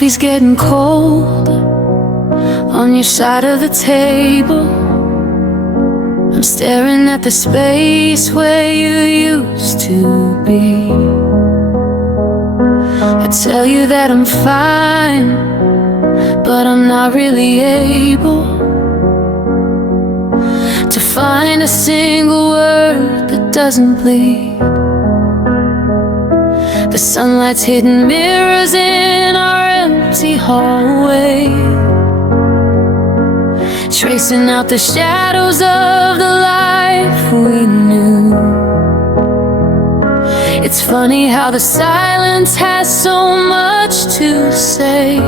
coffee's getting cold on your side of the table. I'm staring at the space where you used to be. I tell you that I'm fine, but I'm not really able to find a single word that doesn't bleed. The sunlight's hitting mirrors in our empty hallway, tracing out the shadows of the life we knew. It's funny how the silence has so much to say,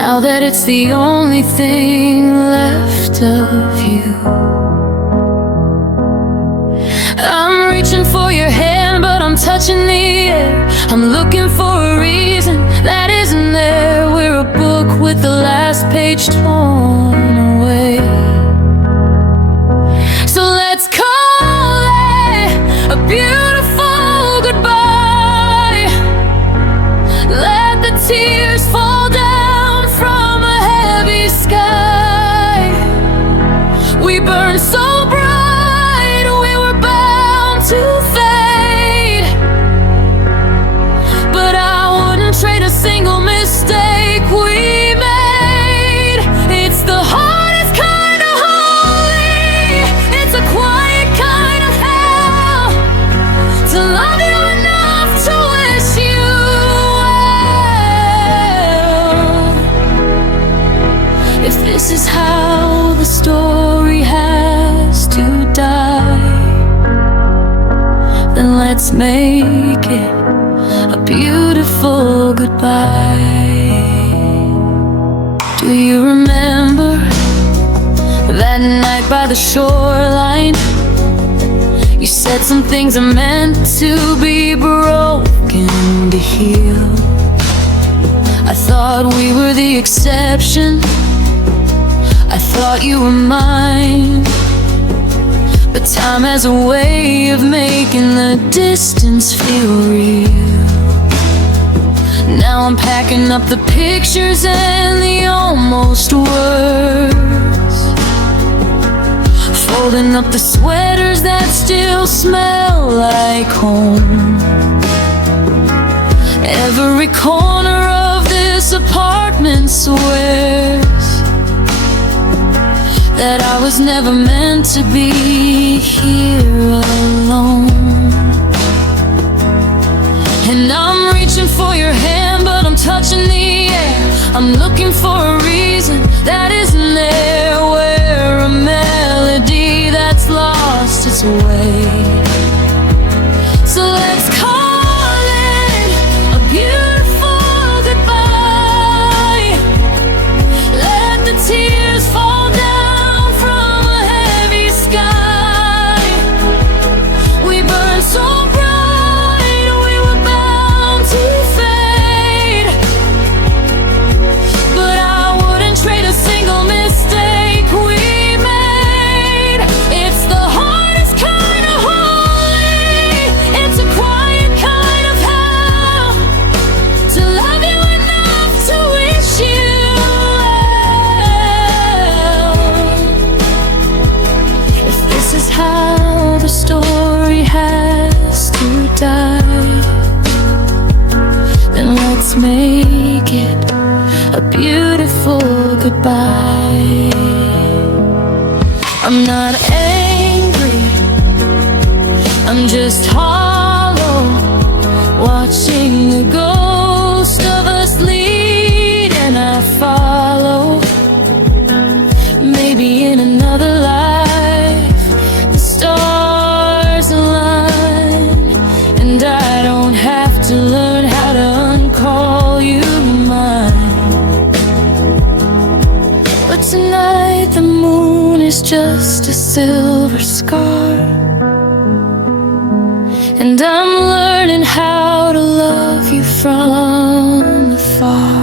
now that it's the only thing left of you. I'm reaching for your hand, but I'm touching the air. I'm looking for a reason that isn't there. We're a book with the last page torn away. So let's call it a beautiful goodbye. Let the tears fall down from a heavy sky. We burned so bright, we were bound to fade, but I wouldn't trade a single mistake we made. It's the hardest kind of holy, it's a quiet kind of hell, to love you enough to wish you well. If this is how the story has to die, then let's make it a beautiful goodbye. Do you remember that night by the shoreline? You said some things are meant to be broken to heal. I thought we were the exception, I thought you were mine, but time has a way of making the distance feel real. Now I'm packing up the pictures and the almost words, folding up the sweaters that still smell like home. Every corner of this apartment swears that I was never meant to be here alone. And I'm reaching for your hand, but I'm touching the air. I'm looking for a reason that isn't there, where a melody that's lost its way. So let's call it a beautiful goodbye. Let the tears fall down from a heavy sky. We burned so bright, we were bound to fade, but I wouldn't trade a single mistake we made. It's the hardest kind of holy, it's a quiet kind of hell, to love you enough to wish you well. If this is how the story has to die, then let's make it a beautiful goodbye. I'm not angry, I'm just hollow, watching the ghost of us lead, and I follow. Maybe in another life the stars align, and I don't have to learn how to uncall you mine. But tonight the moon is just a silver scar, and I'm learning how to love you from afar.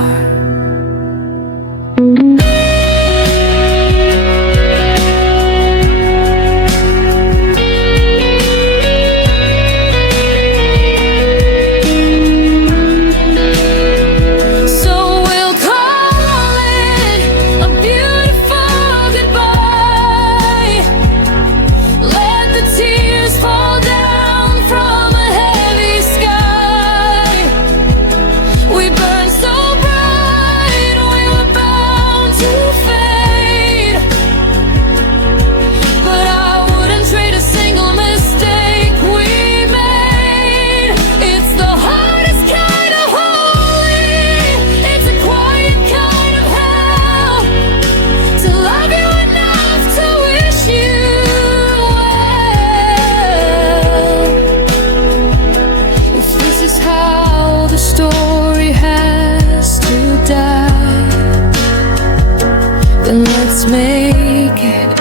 let's make it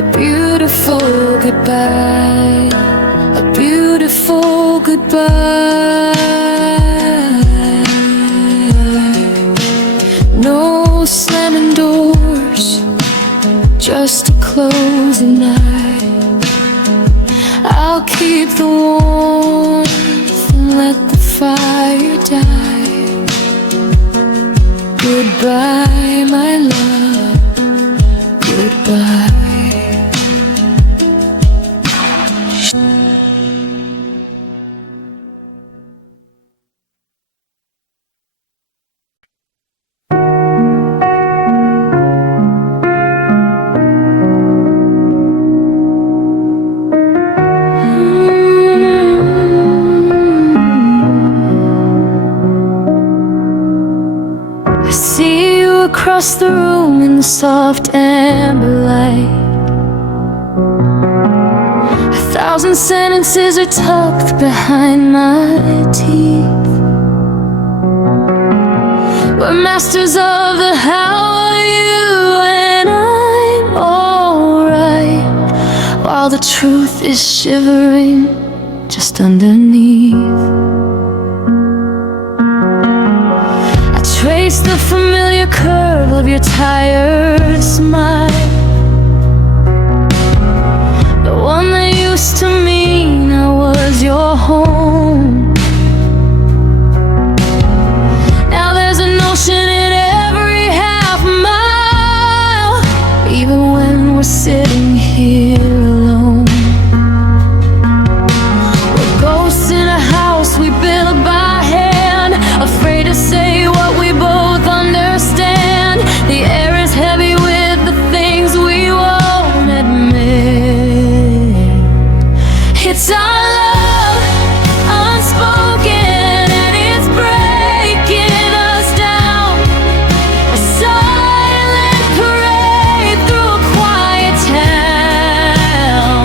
a beautiful goodbye, a beautiful goodbye. No slamming doors, just a closing night. I'll keep the warmth and let the fire die. Goodbye, my love, goodbye. See you across the room in the soft amber light. 1,000 sentences are tucked behind my teeth. We're masters of the how are you, and I'm alright, while the truth is shivering just underneath. Trace the familiar curve of your tired smile, the one that used to mean I was your home. Now there's an ocean in every half mile, even when we're sitting here alone. We're ghosts in a house we built by hand, afraid to say what we both understand. The air is heavy with the things we won't admit. It's our love, unspoken, and it's breaking us down. A silent parade through a quiet town.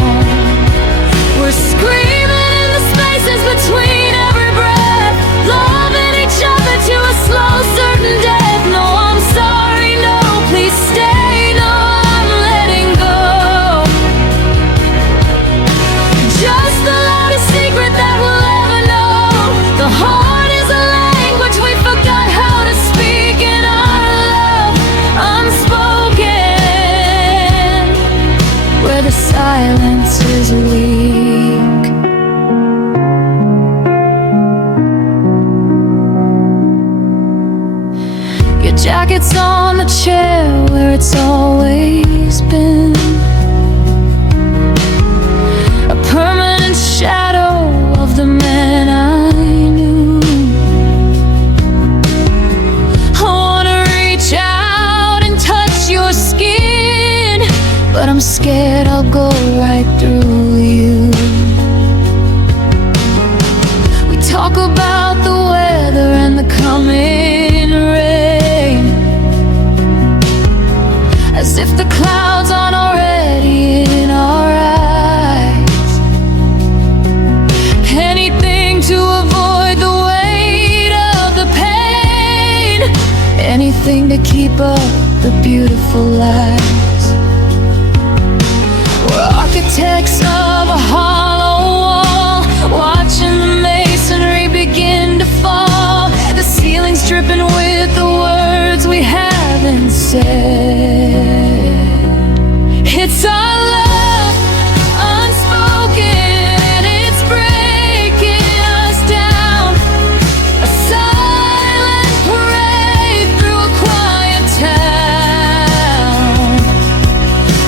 We're screaming in the spaces between every breath, loving each other to a slow, certain death. No, I'm sorry, no, please stay. No, I'm letting go. Just the loudest secret that we'll ever know. The heart is a language we forgot how to speak, and our love unspoken, where the silence is weak. Your jacket's on the chair where it's always been, a permanent shadow of the man I knew. I wanna reach out and touch your skin, but I'm scared I'll go right through you. We talk about the weather and the coming rain, as if the clouds aren't already in our eyes. Anything to avoid the weight of the pain, anything to keep up the beautiful lies. We're architects of a hollow wall, watching the masonry begin to fall. The ceiling's dripping with the words we haven't said. It's our love, unspoken, and it's breaking us down. A silent parade through a quiet town.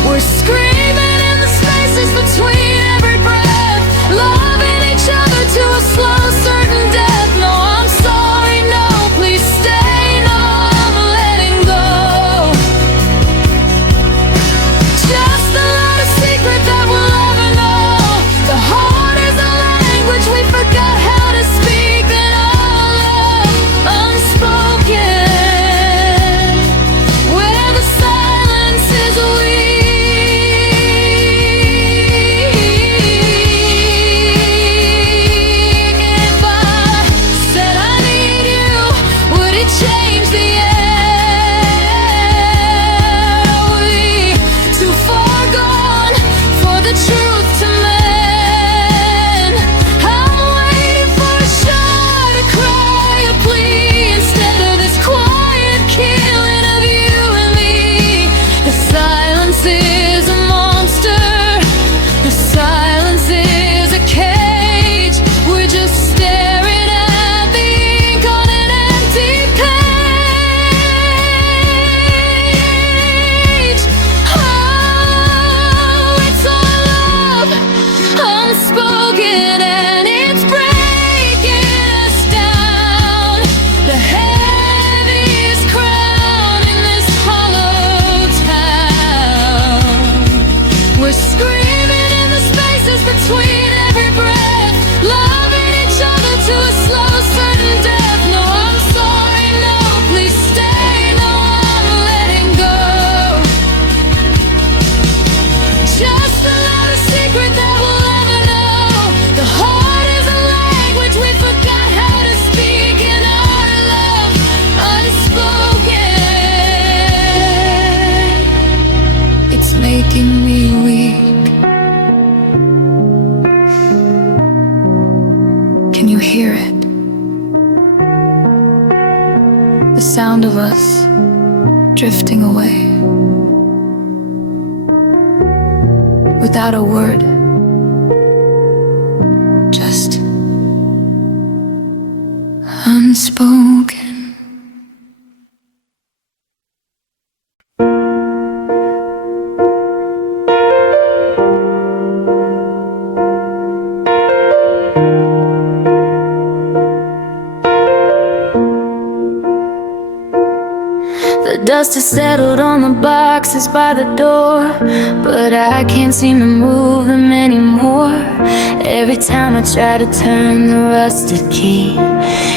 We're screaming in the spaces between every breath. sound of us drifting away without a word, just unspoken. The dust has settled on the boxes by the door, but I can't seem to move them anymore. Every time I try to turn the rusted key,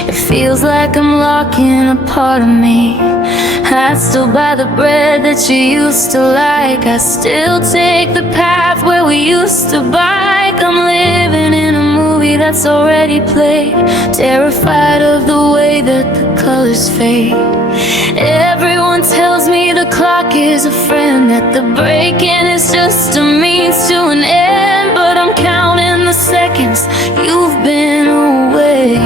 it feels like I'm locking a part of me. I still buy the bread that you used to like. I still take the path where we used to bike. I'm living in a movie that's already played, terrified of the way that the colors fade. Everyone tells me the clock is a friend, that the break-in is just a means to an end. But I'm counting the seconds you've been away,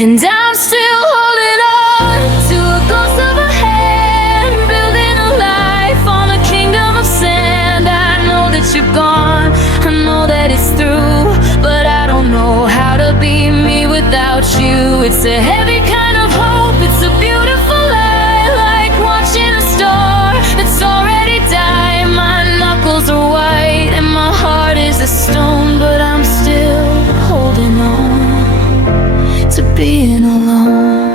and I'm still holding on to a ghost of a hand, building a life on a kingdom of sand. I know that you're gone, I know that it's through, but I don't know how to be me without you. It's a heavy kind of hope, it's a beautiful lie, like watching a star that's already died. My knuckles are white and my heart is a stone, but I'm still holding on to being alone.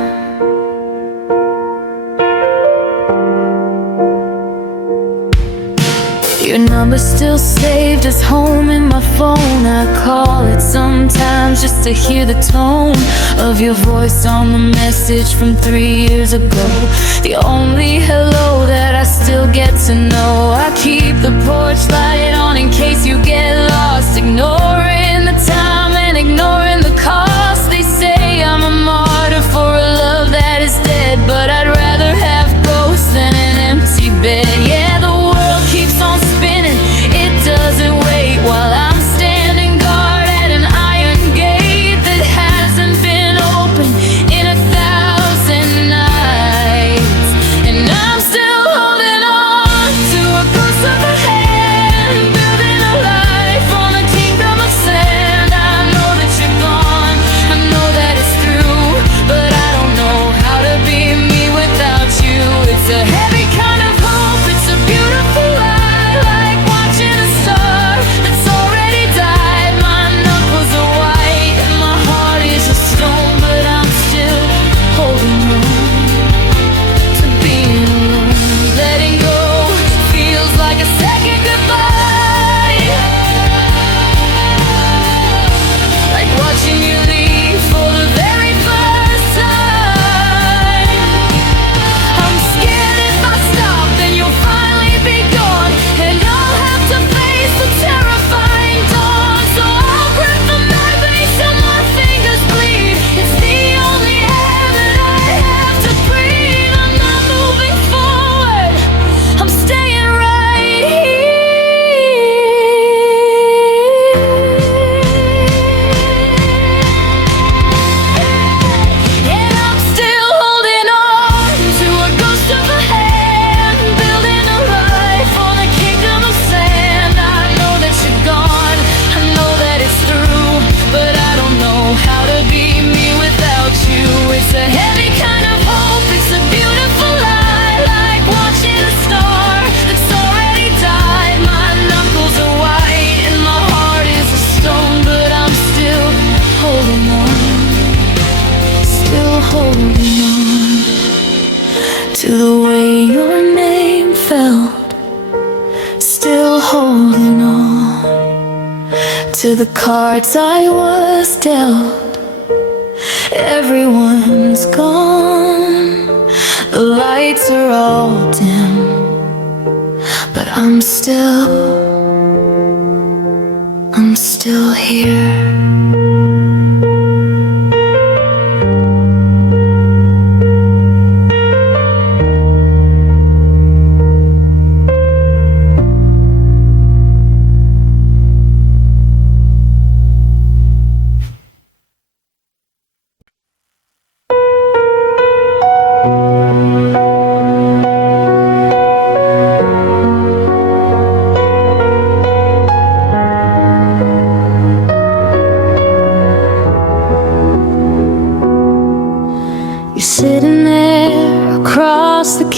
Your number's still saved as home in my phone. I call it sometimes just to hear the tone of your voice on the message from 3 years ago, the only hello that I still get to know. I keep the porch light on in case you get lost, ignoring the time and ignoring the cost. They say I'm a martyr for a love that is dead, but I'd rather have ghosts than an empty bed. Yeah, the world keeps on spinning, it doesn't wait, while I'm standing guard at an iron gate that hasn't been open in 1,000 nights. And I'm still holding on to a ghost of a hand, building a life on a kingdom of sand. I know that you're gone, I know that it's through, but I don't know how to be me without you. It's a heavy kind of hope, it's a beautiful lie, like watching a star that's already died. My knuckles are white and my heart is a stone, but I'm still holding on to being alone. Letting go feels like a second goodbye, like watching you leave for the very first time. I'm scared if I stop, then you'll finally be gone, and I'll have to face the terrifying dawn. So I'll grip the magnet till my fingers bleed. It's the only air that I have to breathe. I'm not moving forward, I'm staying right here. And I'm still holding on to a ghost of a hand, building a life on a kingdom of sand. I know that you're gone, I know that it's through, but I don't know how to be me without you. It's a heavy kind of hope, it's a beautiful lie, like watching a star that's already died. My knuckles are white and my heart is a stone, but I'm still holding on, still holding on to the way your name felt, still holding on to the cards I was dealt. Everyone's gone, the lights are all dim, but I'm still here.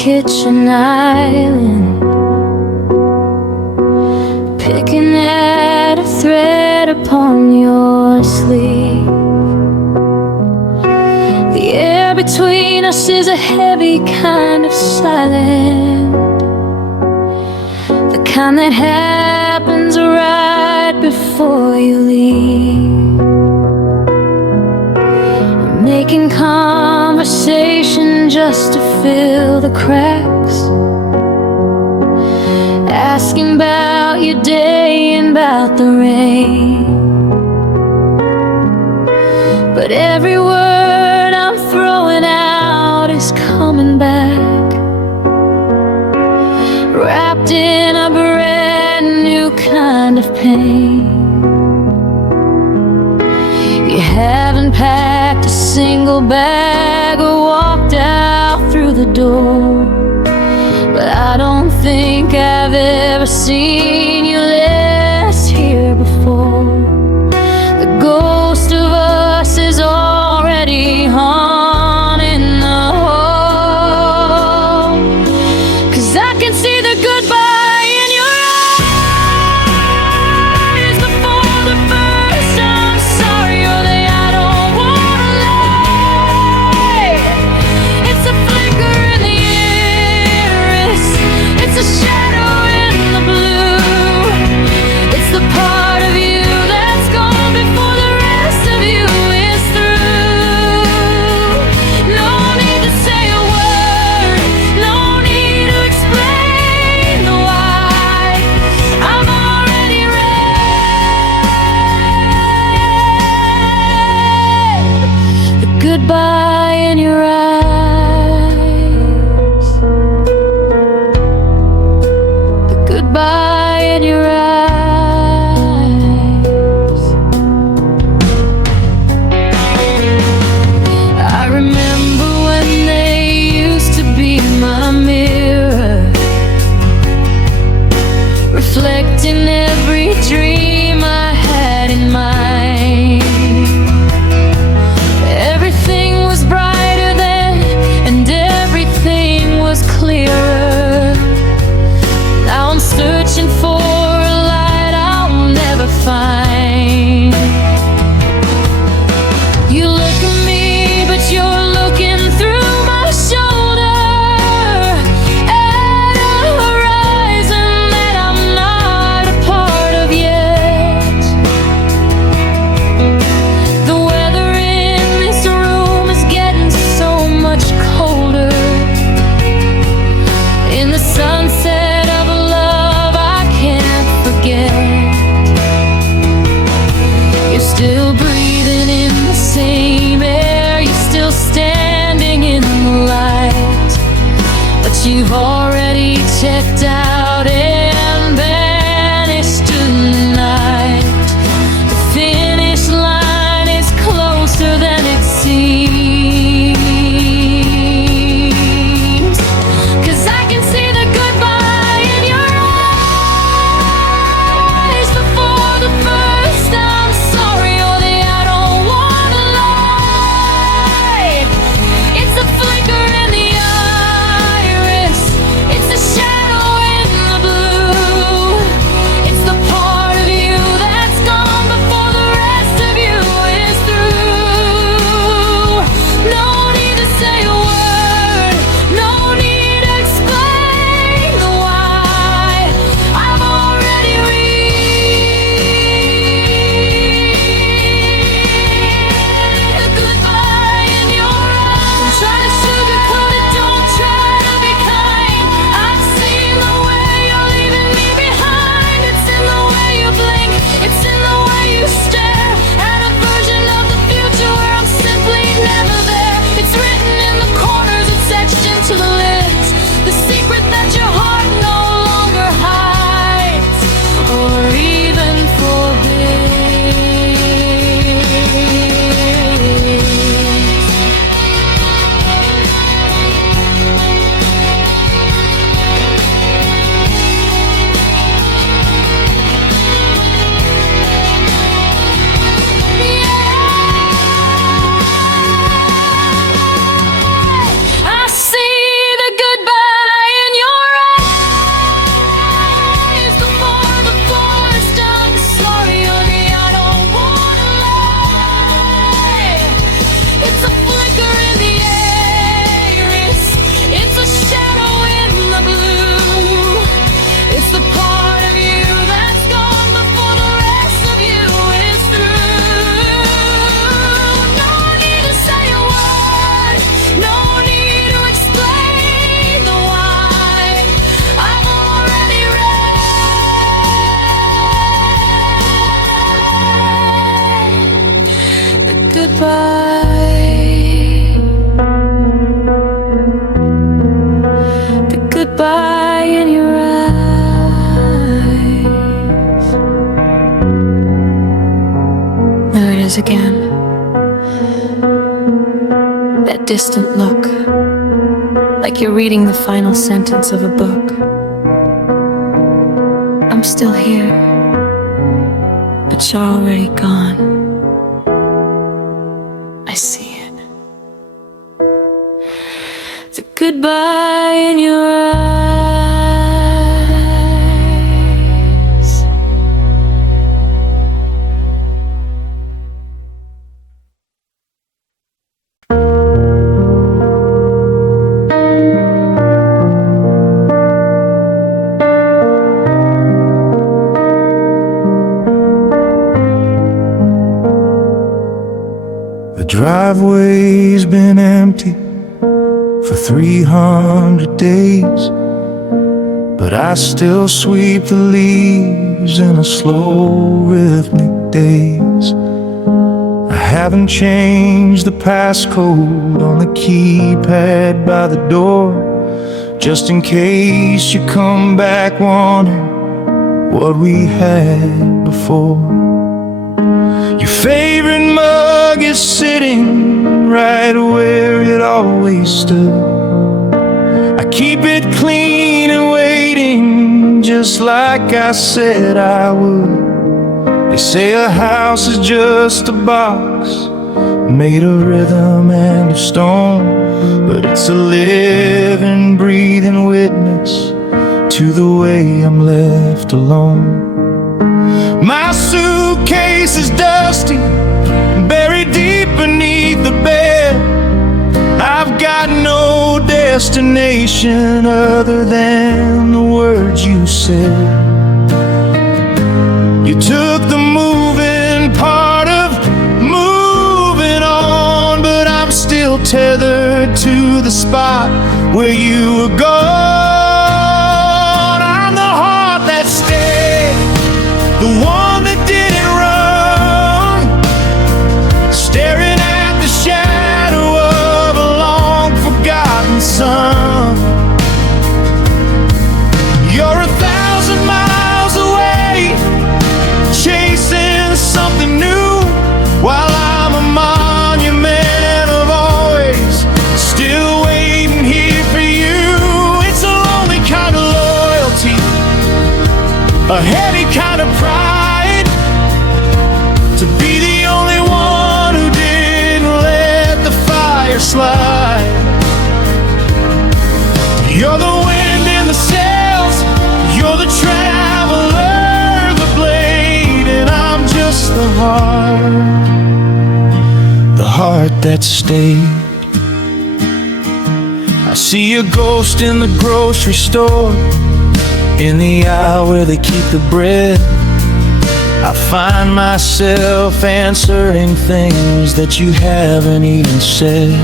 kitchen island, picking at a thread upon your sleeve. The air between us is a heavy kind of silent, the kind that happens right before you leave. Making conversation just to fill the cracks, asking about your day and about the rain. But every word I'm throwing out is coming back, wrapped in a brand new kind of pain. You haven't packed a single bag or walked out through the door, but I don't think I've ever seen you last here before. The ghost of us is already haunting the hall, 'cause I can see the goodbye in your eyes before the first I'm sorry or that I don't wanna lie. It's a flicker in the iris, it's a shadow in the blue. It's the part of you that's gone before the rest of you is through. No need to say a word, no need to explain the why. I've already read the goodbye in your eyes, the goodbye in your eyes. I remember when they used to be my mirror, reflecting every dream I had in mind. Everything was brighter then, and everything was clearer. Now I'm searching for a light I'll never find. You look at me, but you're looking through my shoulder at a horizon that I'm not a part of yet. The weather in this room is getting so much colder. In the sunset of a love I can't forget, you're still breathing in the same air, you're still standing in the light, but you've already checked out and vanished tonight. The finish line is closer than it seems, 'cause I can see the goodbye in your eyes before the first I'm sorry or that I don't wanna lie. It's a flicker in the iris, it's a shadow in eyes again. That distant look, like you're reading the final sentence of a book. I'm still here, but you're already gone. I see it. The goodbye in your eyes. The driveway's been empty for 300 days, but I still sweep the leaves in a slow rhythmic daze. I haven't changed the passcode on the keypad by the door, just in case you come back wanting what we had before. Your favorite mug is sitting right where it always stood. I keep it clean and waiting, just like I said I would. They say a house is just a box made of rhythm and of stone, but it's a living, breathing witness to the way I'm left alone. My suitcase is dusty, buried deep beneath the bed. I've got no destination other than the words you said. You took the moving part of moving on, but I'm still tethered to the spot where you were gone. I'm the heart that stayed, the one that didn't run, staring at the shadow of a long forgotten sun. You're 1,000 miles away, chasing something new, while I'm a monument of always, still waiting here for you. It's a lonely kind of loyalty, a heavy kind of pride, to be the only one who didn't let the fire slide. You're the wind in the sails, you're the traveler, the blade, and I'm just the heart that stayed. I see a ghost in the grocery store, in the aisle where they keep the bread. I find myself answering things that you haven't even said.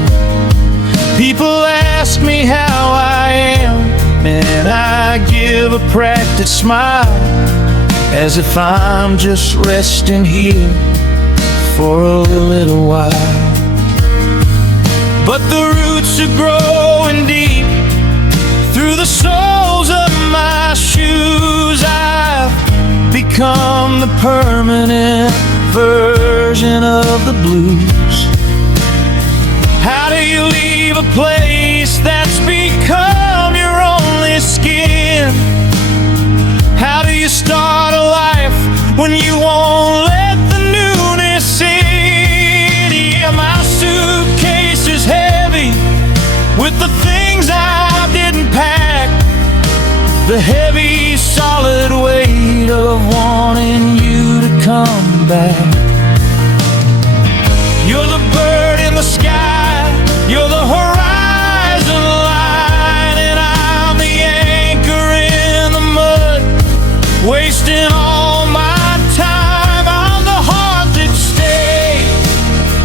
People ask me how I am, and I give a practiced smile, as if I'm just resting here for a little while. But the roots are growing deep through the soles of my shoes. I've become the permanent version of the blues. How do you leave a place that's become your only skin? How do you start a life when you won't let the newness in? Yeah, my suitcase is heavy with the things I didn't pack, the heavy solid weight of wanting you to come back. You're the bird in the sky, you're the horizon line, and I'm the anchor in the mud, wasting all my time. I'm the heart that stayed,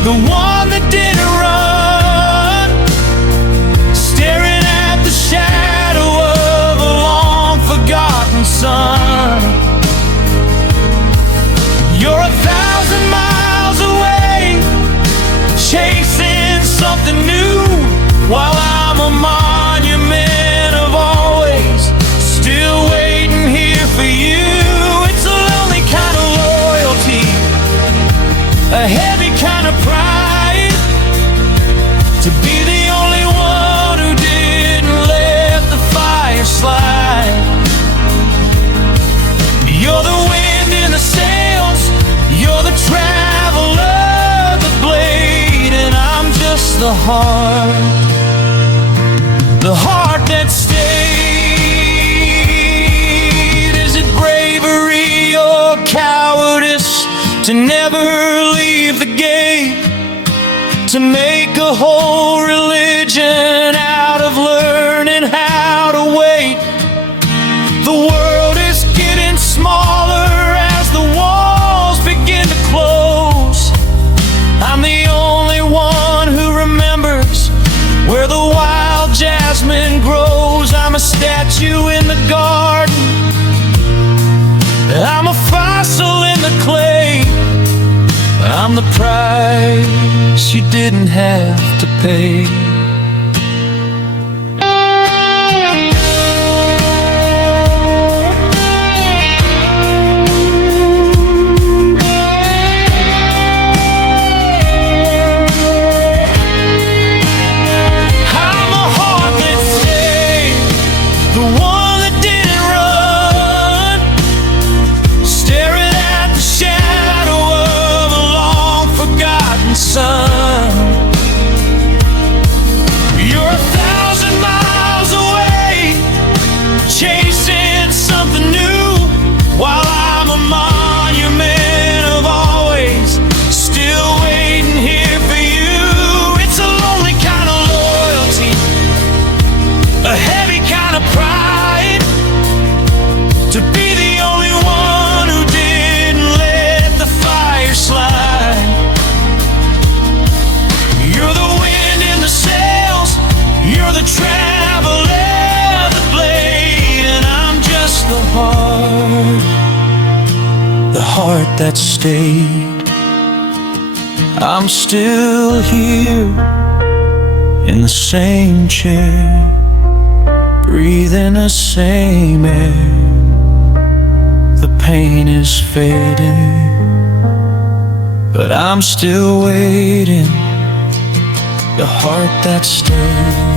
the one that didn't run, staring at the shadow of a long forgotten sun. You're 1,000 that stayed? Is it bravery or cowardice to never leave the gate? To make a whole religion out of learning how to wait? The world is getting smaller as the walls begin to close. I'm the only one who remembers where the wild jasmine grows. I'm a statue in the garden, I'm a fossil in the clay. I'm the price you didn't have to pay. Chasing something new, while I'm a monument of always, still waiting here for you. It's a lonely kind of loyalty, a heavy kind of pride, to be the only one who didn't let the fire slide. You're the wind in the sails, you're the traveler, the heart that stayed. I'm still here in the same chair, breathing the same air. The pain is fading, but I'm still waiting. The heart that stayed.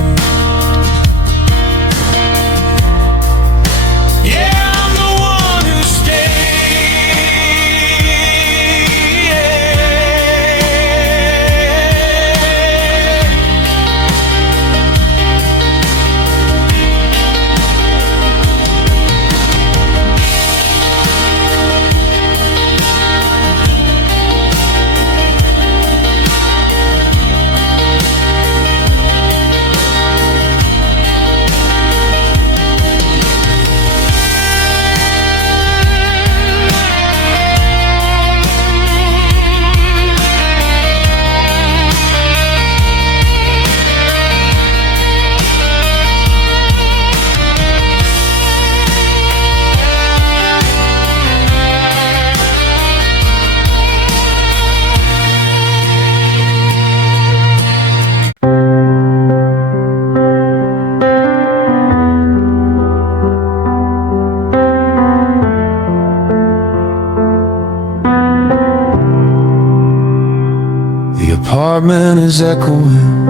The apartment is echoing,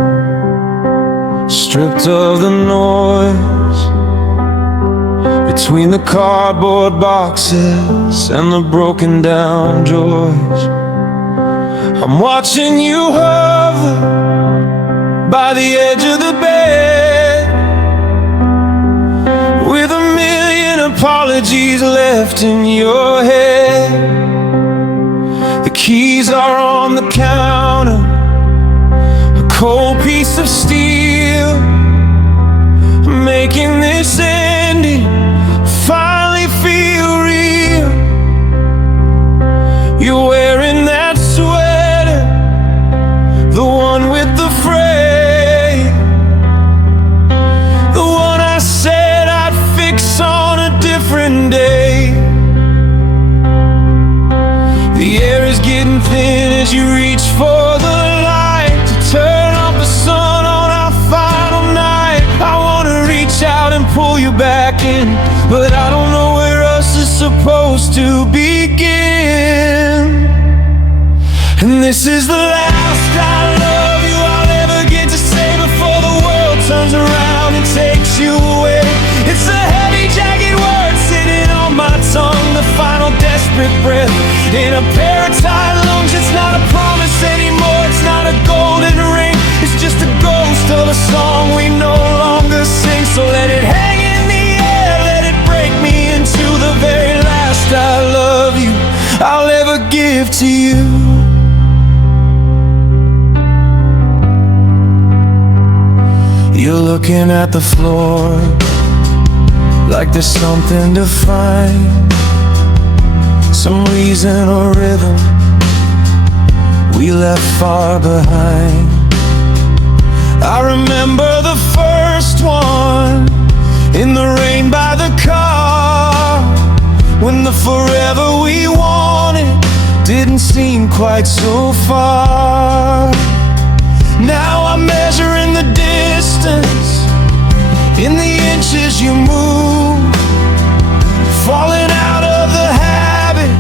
stripped of the noise, between the cardboard boxes and the broken down joys. I'm watching you hover by the edge of the bed, with a million apologies left in your head. The keys are on the counter, a cold piece of steel, making this ending finally feel real. You're wearing that sweater, the one with the fray, the one I said I'd fix on a different day. The air is getting thin as you reach for the light to turn off the sun on our final night. I wanna reach out and pull you back in, but I don't know where else is supposed to begin. And this is the last I love you I'll ever get to say before the world turns around and takes you away. It's a heavy jagged word sitting on my tongue, the final desperate breath in a pair of tight lungs. It's not a promise anymore, it's not a golden ring, it's just a ghost of a song we no longer sing. So let it give to you. You're looking at the floor like there's something to find, some reason or rhythm we left far behind. I remember the first one in the rain by the car, when the forever we wanted didn't seem quite so far. Now I'm measuring the distance in the inches you move, falling out of the habit,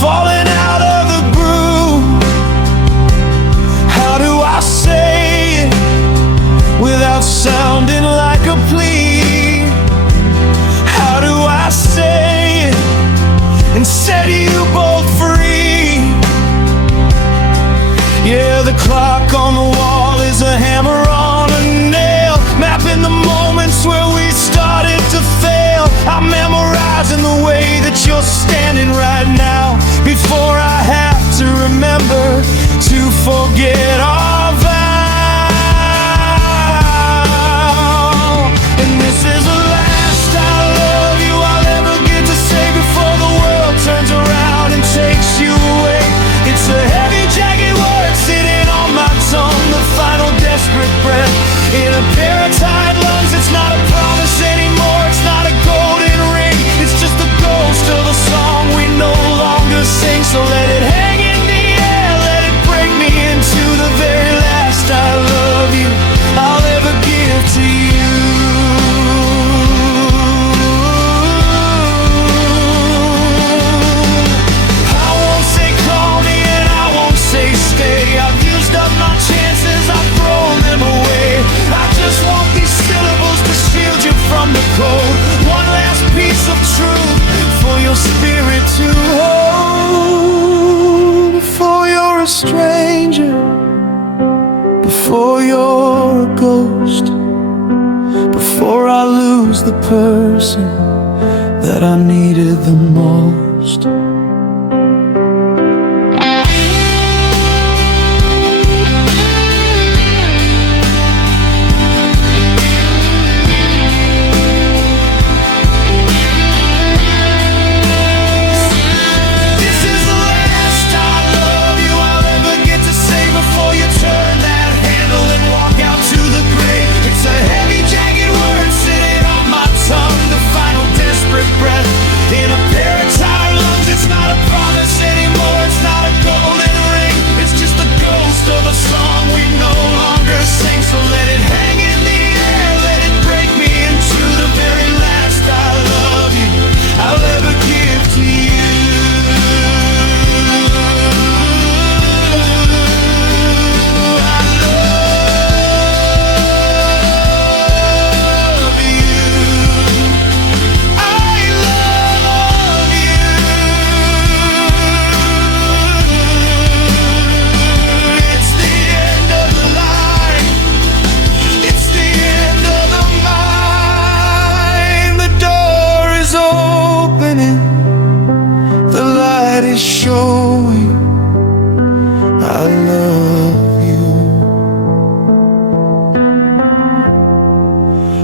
falling out of the groove. How do I say it without sounding like a plea? How do I say it and set you both free? Yeah, the clock on the wall is a hammer on a nail, mapping the moments where we started to fail. I'm memorizing the way that you're standing right now, before I have to remember to forget our vow. And this is the last I love you I'll ever get to say before the world turns around and takes you away. It's a heavy jagged word sitting on my tongue, the final desperate breath in a pair of tired lungs. It's not a promise anymore, it's not a golden ring, it's just the ghost of a song we no longer sing. So let it hang in the air, let it break me into the very last I love you I'll ever give to you. I won't say call me and I won't say stay. I've used up my chances, I've thrown them away. I just want these syllables to shield you from the cold. One last piece of truth for your spirit to hold. Before you're a stranger, before you're a ghost, before I lose the person that I needed the most. In a pair of tired lungs, it's not a promise anymore, it's not a golden ring, it's just the ghost of a song we no longer sing. So let it hang in the air, let it break me into the very last I love you I'll ever give to you. I love you. Showing I love you,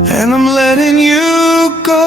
and I'm letting you go.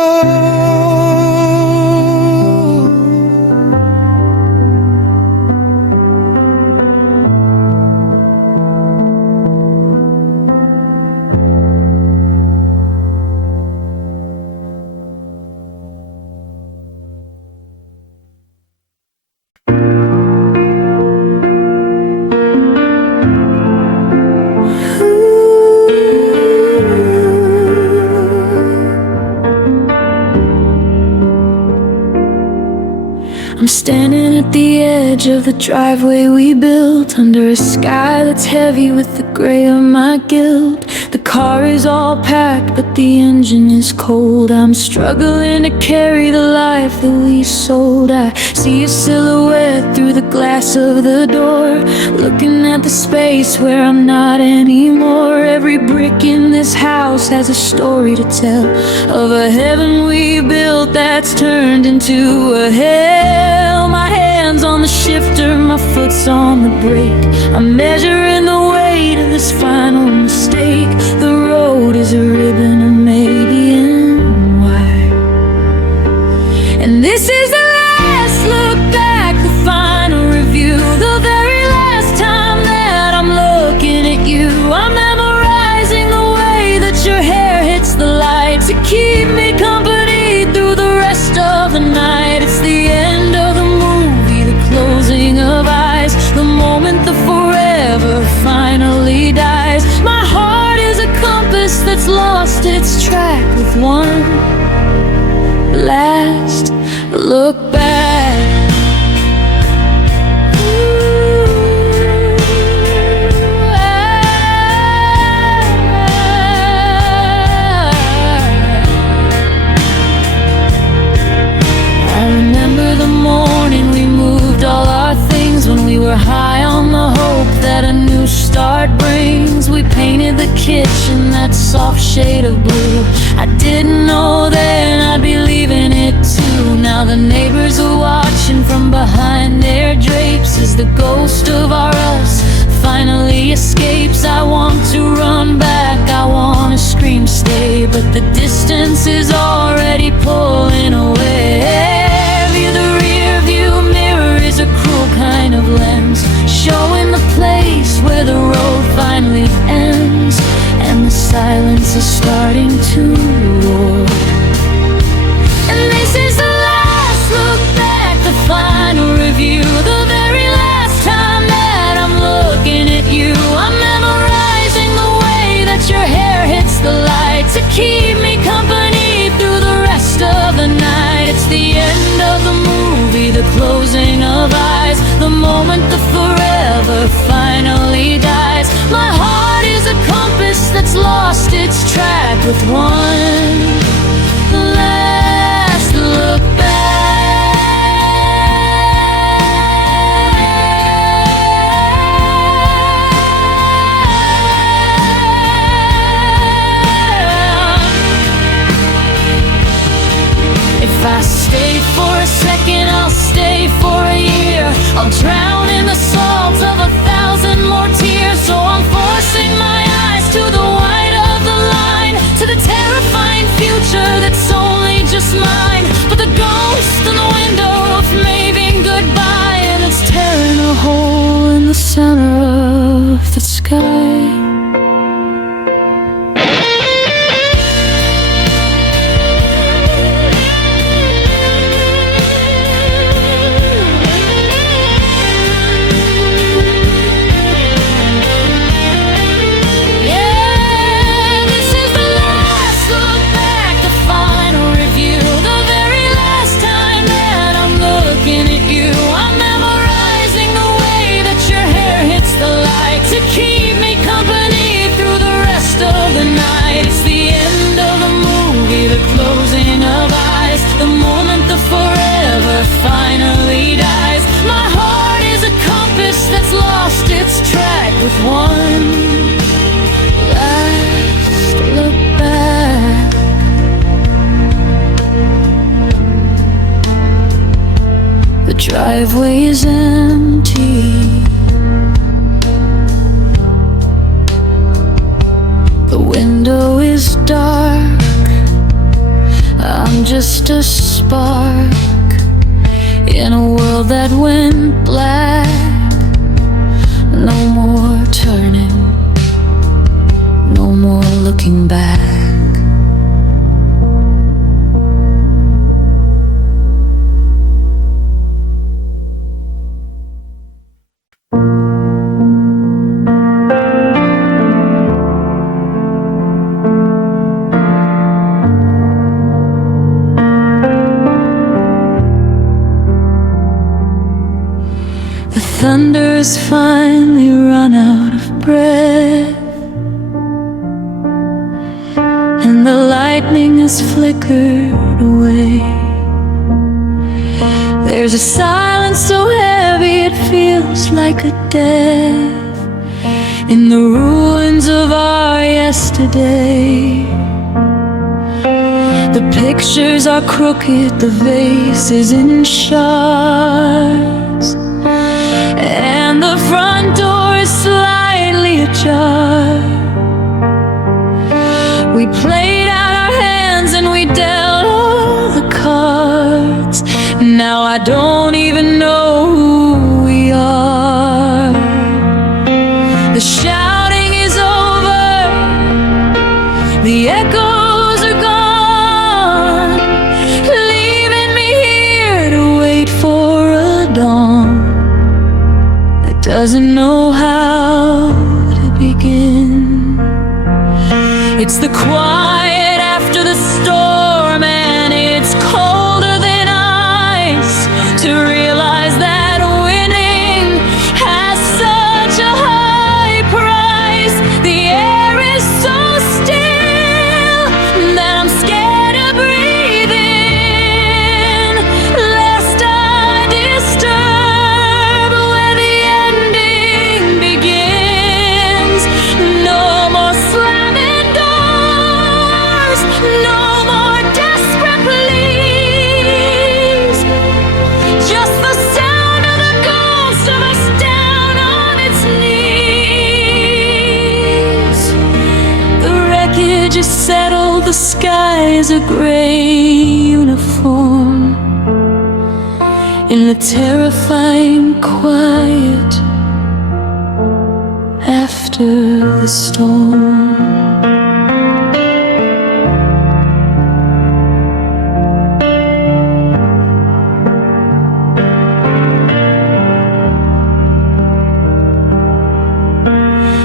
I'm standing at the edge of the driveway we built, under a sky that's heavy with the gray of my guilt. The car is all packed, but the engine is cold. I'm struggling to carry the life that we sold. I see a silhouette through the glass of the door, looking at the space where I'm not anymore. Every brick in this house has a story to tell, of a heaven we built that's turned into a hell. My hands on the shifter, my foot's on the brake. I'm measuring the weight of this final mistake. The road is a ribbon of maybe in white, and this is the last look back, the final review, the very last time that I'm looking at you. I'm memorizing the way that your hair hits the light to keep me company through the rest of the night. It's the end of the movie, the closing of eyes, the moment the forever finally dies. My heart is a compass that's lost its track with one last look back. High on the hope that a new start brings. We painted the kitchen that soft shade of blue. I didn't know then I'd be leaving it too. Now the neighbors are watching from behind their drapes as the ghost of our us finally escapes. I want to run back, I want to scream stay, but the distance is already pulling away. The rear view mirror is a cruel kind of lens, showing the place where the road finally ends, and the silence is starting to roar. And this is the last look back, the final review, the very last time that I'm looking at you. I'm memorizing the way that your hair hits the light to keep me company through the rest of the night. It's the end of the movie, the closing of eyes, the moment the forever finally dies. My heart is a compass that's lost its track with one last look back. If I stay for a second, I'll stay for a year. I'll drown in the salt of 1,000 more tears. So I'm forcing my eyes to the white of the line, to the terrifying future that's only just mine. But the ghost in the window of waving goodbye, and it's tearing a hole in the center of the sky. Finally dies. My heart is a compass that's lost its track with one last look back. The driveway is empty, the window is dark. I'm just a spark in a world that went black. No more turning, no more looking back. Thunder's finally run out of breath, and the lightning has flickered away. There's a silence so heavy it feels like a death in the ruins of our yesterday. The pictures are crooked, the vase is in shards, and the front door is slightly ajar. We played out our hands and we dealt all the cards. Now I don't even know who we are. The shouting is over, the echoes are gone, leaving me here to wait for a dawn that doesn't know how to begin. It's the quiet after the storm, and it's colder than ice to realize that winning has such a high price. The air is so still that I'm scared to breathe in, lest I disturb where the ending begins. No more slamming doors, no more desperate pleas, just the sound of the ghost of us down on its knees. The wreckage is settled, the sky is a gray uniform. In the terrifying quiet after the storm.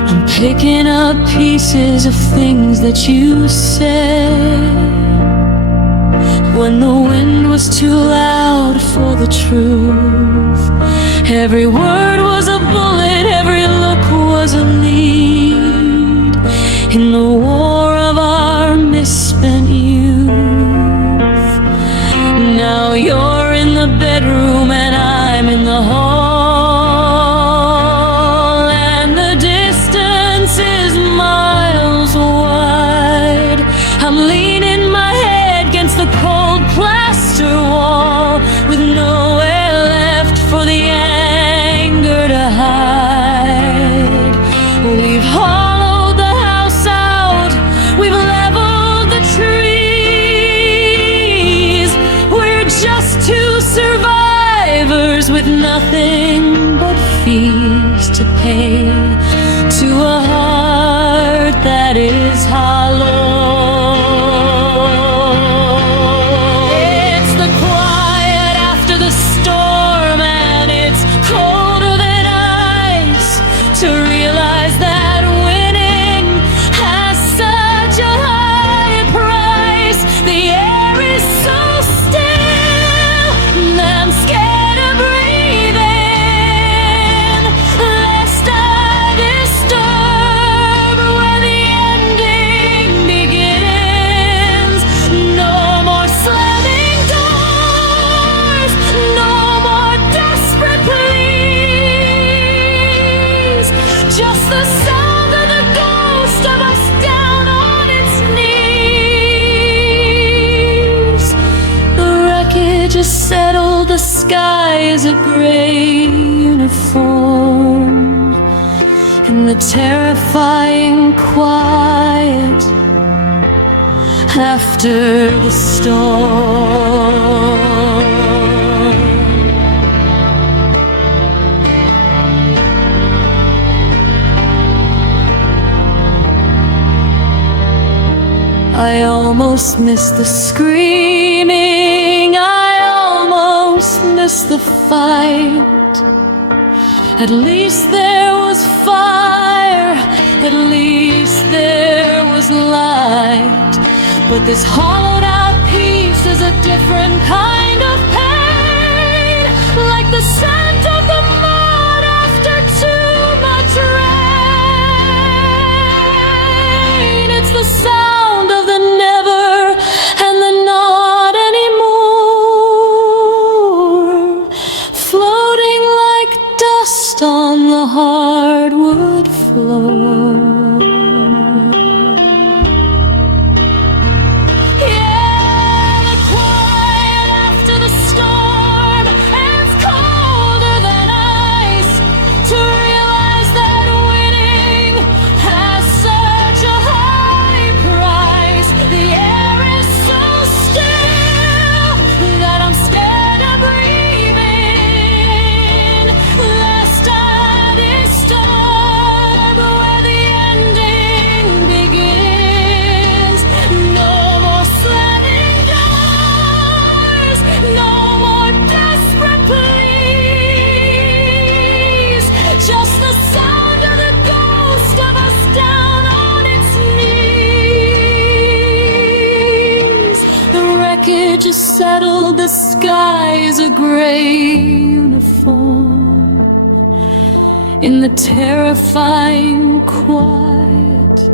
I'm picking up pieces of things that you said when the wind was too loud for the truth. Every word was a bullet, every look was a lead in the war of our misspent youth. Now you're in the bedroom and I'm in the hall, and the distance is miles wide. I'm leaning my head against the cold plaster wall with nowhere left for the anger to hide. We've hollowed the house out, we've leveled the trees. We're just two survivors with nothing but fees to pay to a heart that is hollow. It's the quiet after the storm, and it's colder than ice to realize that winning has such a high price. The air is so still that I'm scared to breathe in, lest I disturb where the ending begins. No more slamming doors, no more desperate pleas, just the sound of the ghost of us down on its knees. The wreckage is settled, the sky is a gray uniform. In the terrifying quiet after the storm. I almost missed the screaming, I almost missed the fight. At least there was fire, at least there was light. But this hollowed out piece is a different kind of pain, like the scent of the mud after too much rain. It's the sound of the never and the not anymore, floating like dust on the hardwood floor. wreckage is settled, the sky is a gray uniform. In the terrifying quiet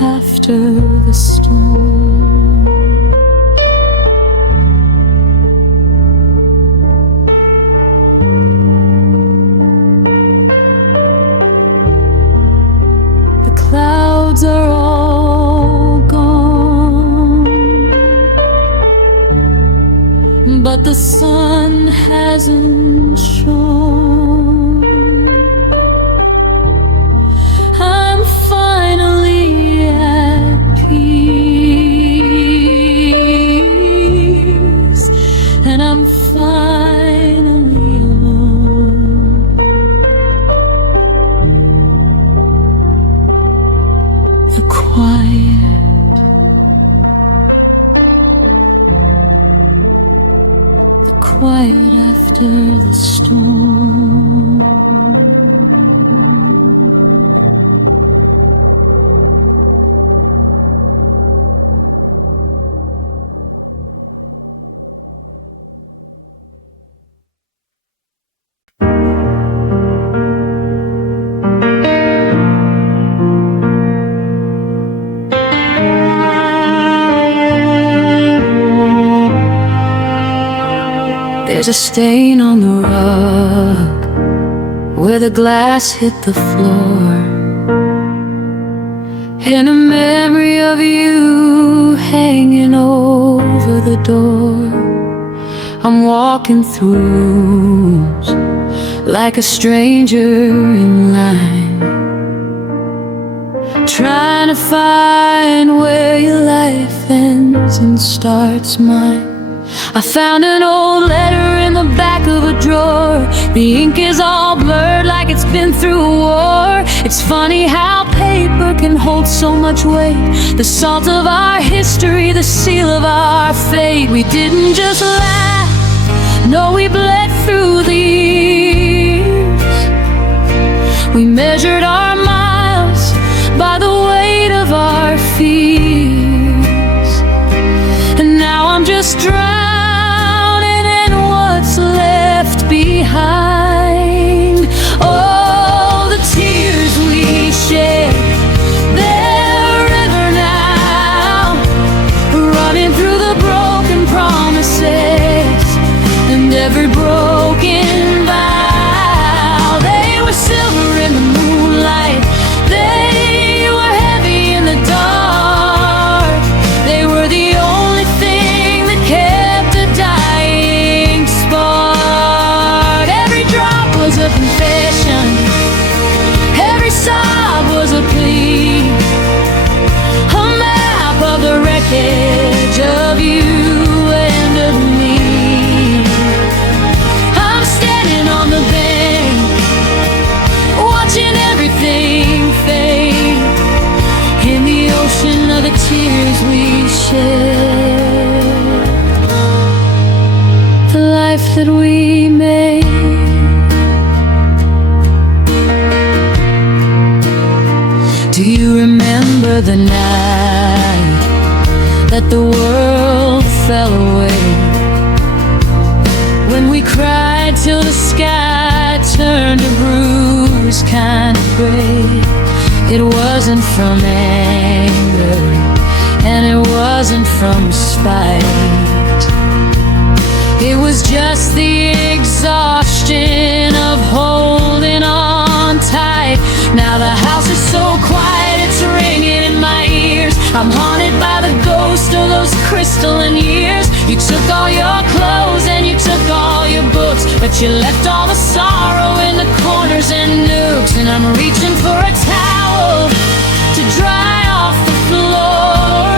after the storm. The clouds are all gone, but the sun hasn't shone. I'm finally at peace, and I'm finally alone. The quiet, the quiet after the storm. There's a stain on the rug where the glass hit the floor, and a memory of you hanging over the door. I'm walking through rooms like a stranger in line, trying to find where your life ends and starts mine. I found an old letter in the back of a drawer. The ink is all blurred like it's been through a war. It's funny how paper can hold so much weight, the salt of our history, the seal of our fate. We didn't just laugh, no, we bled through the years. We measured our miles by the weight of our fears, and now I'm just drowning in what's left behind. Oh, the tears we shed, they're a river now, running through the broken promises and every broken vow. They were silver in the moonlight, they were heavy in the dark. They were the only thing that kept a dying spark. Every drop was a confession, every sob was a plea, a map of the wreckage of you and of me. I'm standing on the bank, watching everything fade in the ocean of the tears we shed. The life that we made, do you remember the night that the world fell away? When we cried till the sky turned a bruised kind of gray. It wasn't from anger, and it wasn't from spite. It was just the exhaustion of holding on tight. Now the house is so quiet, it's ringing in my ears. I'm haunted by the ghost of those crystalline years. You took all your clothes and you took all your books, but you left all the sorrow in the corners and nooks. And I'm reaching for a towel to dry off the floor,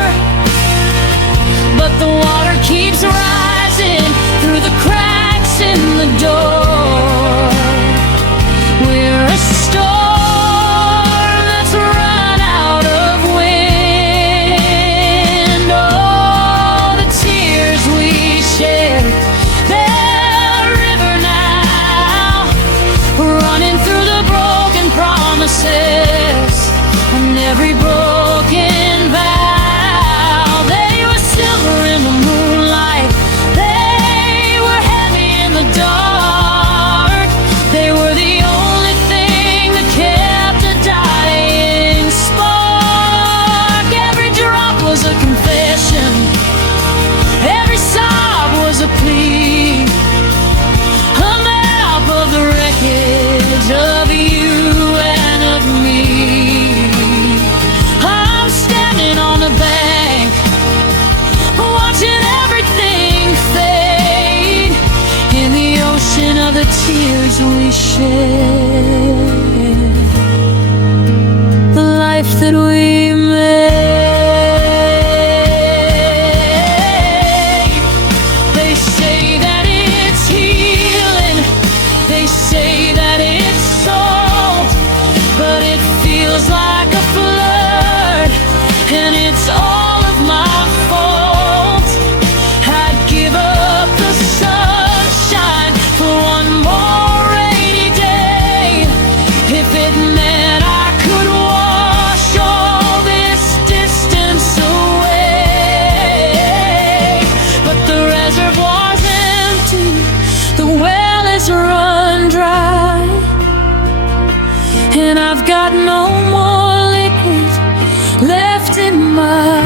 but the water keeps rising through the cracks in the door. We're a storm that's run out of wind. Oh, the tears we shed, they're a river now, running through the broken promises share, the life that we made. They say that it's healing, they say that it's salt, but it feels like a flood, and it's all of my fault. I'd give up the sunshine for one more rainy day if it meant I could wash all this distance away. But the reservoir's empty, the well is run dry, and I've got no more liquid left in my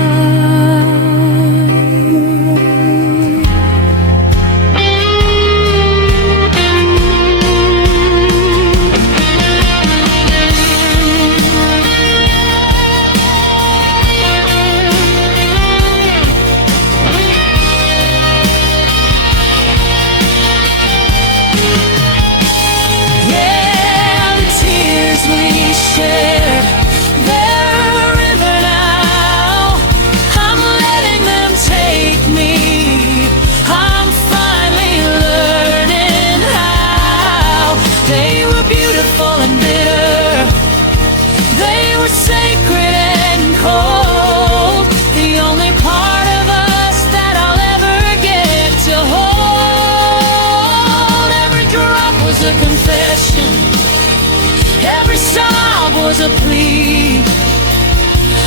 was a plea,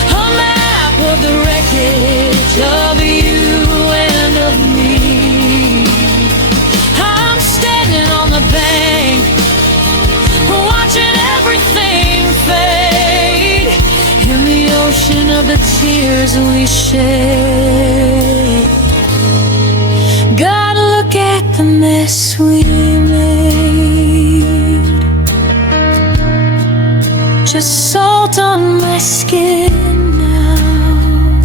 a map of the wreckage of you and of me. I'm standing on the bank, watching everything fade in the ocean of the tears we shed. Gotta look at the mess we made. Just salt on my skin now,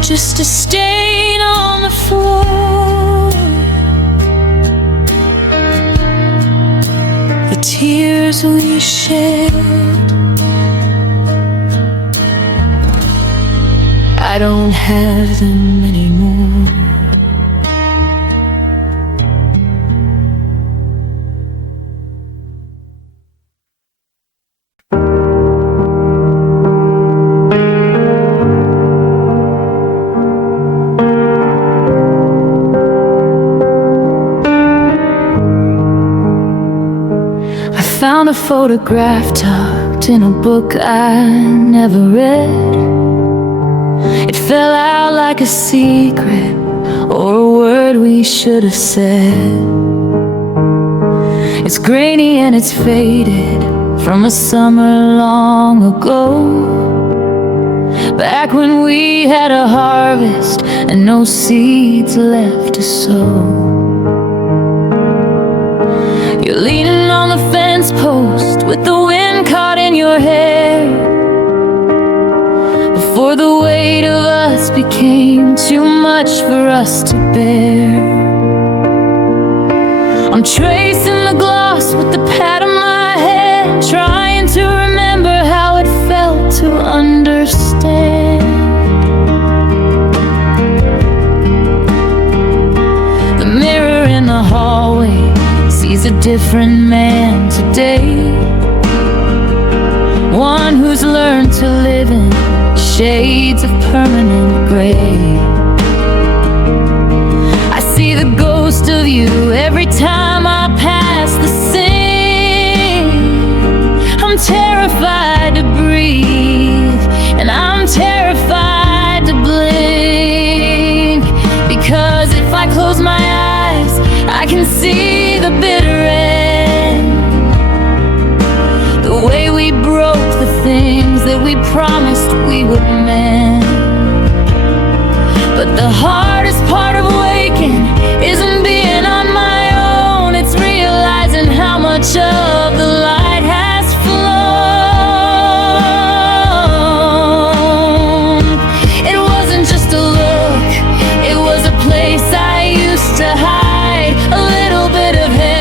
just a stain on the floor. The tears we shed, I don't have them anymore. Found a photograph tucked in a book I never read. It fell out like a secret or a word we should have said. It's grainy and it's faded from a summer long ago, back when we had a harvest and no seeds left to sow. You're leaning on the fence post with the wind caught in your hair, before the weight of us became too much for us to bear. I'm tracing the gloss with the pat of my head, trying to remember how it felt to understand. The mirror in the hallway sees a different man today, one who's learned to live in shades of permanent gray. I see the ghost of you every time I pass the scene. I'm terrified to breathe, and I'm terrified to blink, because if I close my eyes, I can see the bitter end, the way we broke the things that we promised we would mend. But the hardest part of waking isn't being on my own, it's realizing how much of the light has flown. It wasn't just a look, it was a place I used to hide, a little bit of heaven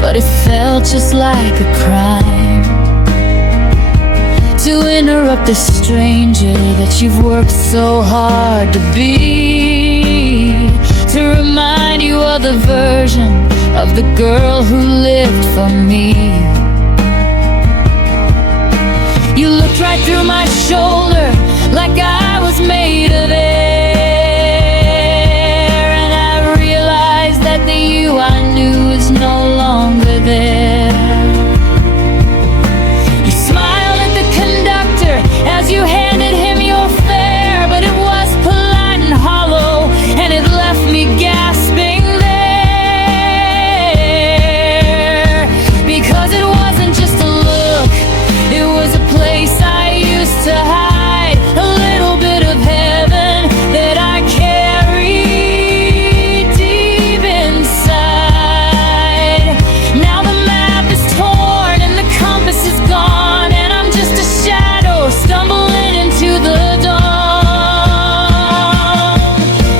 but it felt just like a crime to interrupt this stranger that you've worked so hard to be, to remind you of the version of the girl who lived for me. You looked right through my shoulder like I was made of air, and I realized that the you I knew is no longer there. You smiled at the conductor as you handed him your fare, but it was polite and hollow, and it left me gasping there. Because it wasn't just a look, it was a place I used to hide, a little bit of heaven that I carried deep inside. Now the map is torn and the compass is gone, and I'm just a shadow stumbling into the dawn.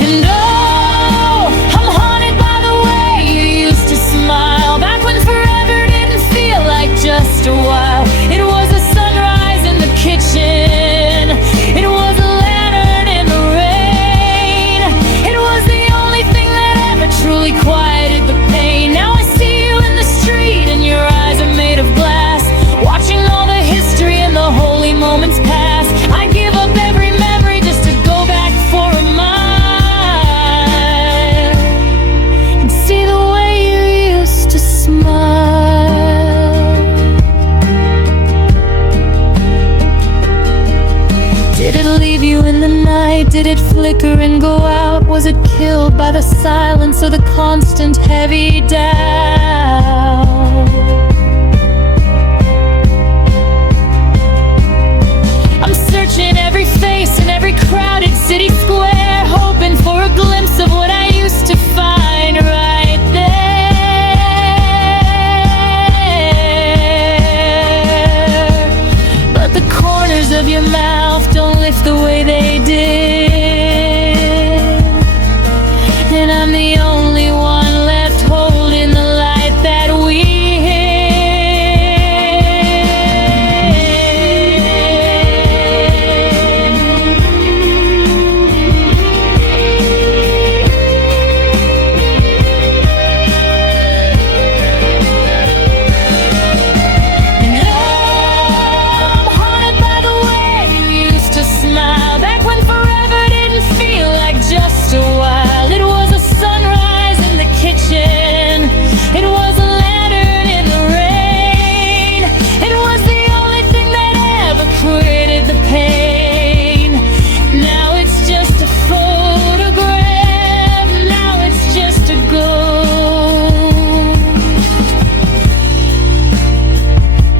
And oh, I'm haunted by the way you used to smile, back when forever didn't feel like just a while. It was a sunrise in the kitchen, it was a lantern in the rain, it was the only thing that ever truly quieted the pain. Now I see you in the street and your eyes are made of glass, watching all the history and the holy moments pass. I give up every memory just to go back for a mile and see the way you used to smile. Did it leave you in the night? Did it flicker and go out? Was it killed by the silence or the constant heavy doubt? I'm searching every face in every crowded city square, hoping for a glimpse of what I used to find right there. But the corners of your mouth don't lift the way they did, and I'm the only one left holding the light that we And I'm haunted by the way you used to smile, back when forever didn't feel like just a while. It was a sunrise in the kitchen, it was a lantern in the rain, it was the only thing that ever created the pain. Now it's just a photograph, now it's just a ghost.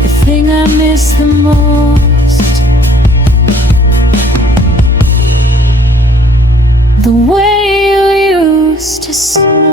The thing I miss the most, the way you used to smile.